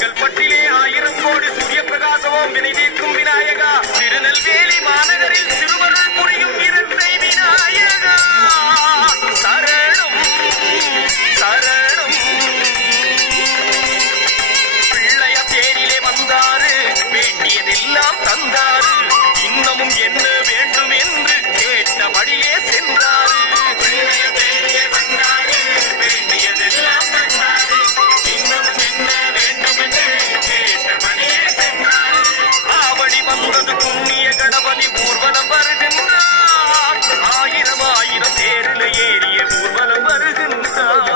செங்கல்பட்டிலே 1000 கோடி சூரிய பிரகாசமும் வினை தீர்க்கும் விநாயகா, திருநெல்வேலி மாநகரில் திருவருள் புரியும் இரட்டை விநாயகா, சரணம் சரணம். பிள்ளைய தேரிலே வந்தாரு, வேண்டியதெல்லாம் தந்தாரு, இன்னமும் என்ன வேண்டும் என்று கேட்டபடியே சென்றாரு. பிள்ளைய தேரிலே வந்தாரு, வேண்டியதெல்லாம் தந்தாரு, இன்னமும் என்ன வேண்டும் என்று கேட்டபடியே சென்றாரு. ஆவணி வந்தது புண்ணிய கணபதி ஊர்வலம் வருகின்றார், 1000 1000 தேரில் ஏறிய ஊர்வலம் வருகின்றார்.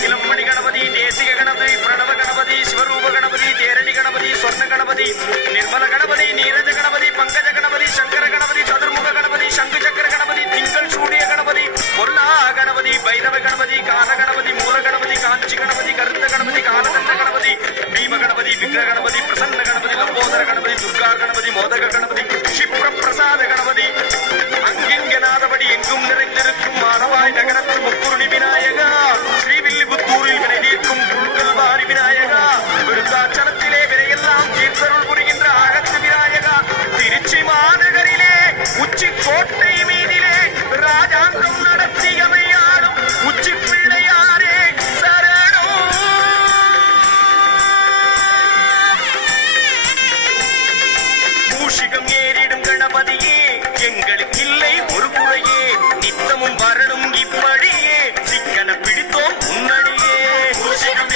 சிலம்பணி கணபதி, தேசிக கணபதி, பிரணவ கணபதி, சிவரூப கணபதி, தேரணி கணபதி, சொர்ண கணபதி, நிர்மல கணபதி, நீரஜ கணபதி, பங்கஜ கணபதி, சங்கர கணபதி, சதுர்முக கணபதி, சங்கு சக்கர கணபதி, திங்கள் சூடிய கணபதி, பொல்லா கணபதி, பைரவ கணபதி, கால கணபதி, மூல கணபதி, காஞ்சி கணபதி, கருத்த கணபதி, காலதண்ட கணபதி, பீம கணபதி, விக்ர கணபதி, பிரசன்ன கணபதி, லம்போதர கணபதி, துர்கா கணபதி, மோதக கணபதி, க்ஷிப்ர பிரசாத கணபதி, அங்கிங்கனாதபடி எங்கும் நிறைந்திருக்கும் மாணவாய் நகரத்து முக்குருணி விநாயகா, ஸ்ரீவில்லிபுத்தூரில் வினை தீர்க்கும் குழுக்கல்வாரி விநாயகா, விருத்தாச்சலத்திலே வினையெல்லாம் தீர்த்தருள் புரிகின்ற ஆகத்து விநாயகா, திருச்சி மாநகரிலே உச்சி கோட்டை மீதிலே ராஜாங்கம் நடத்தி அமையாடும் உச்சி பிள்ளையாரே சரணம். மூஷிகம் ஏறிடும் கணபதியே